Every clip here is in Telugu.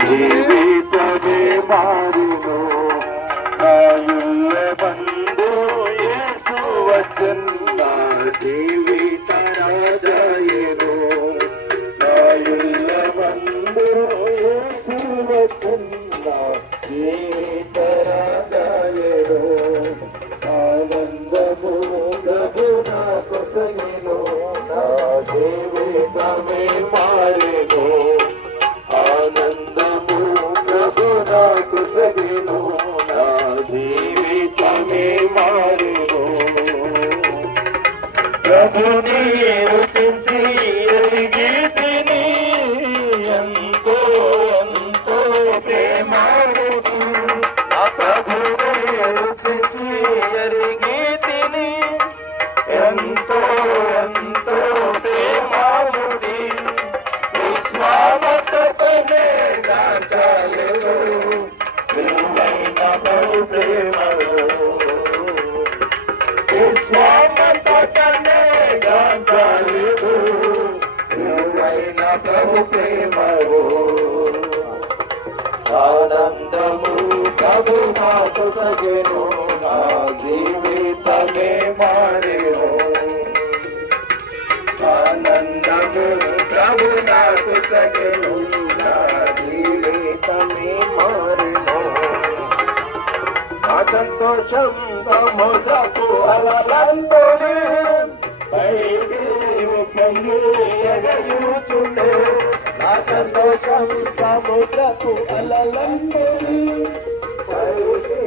జీవితమే మారును నా కొసగిను నా జీవితమే మారెను. ప్రభుని ప్రభు ప్రేమలో ఆనందము ప్రభు మాకు సజను నా జీవితమే మారెను ఆనందము ప్రభు నాకు సజను నా జీవితమే మారెను ఆ సంతోషం సముద్రపు అలలంతోనే పైకి ముఖంలో ఎగరుతుండే నా సంతోషం సముద్రపు అలలంతోనే పైకి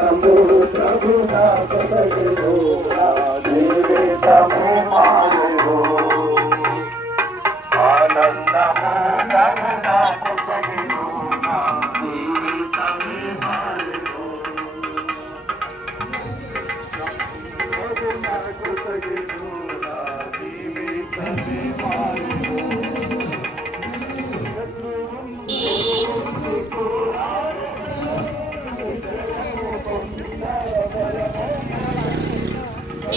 ఆనందము ప్రభు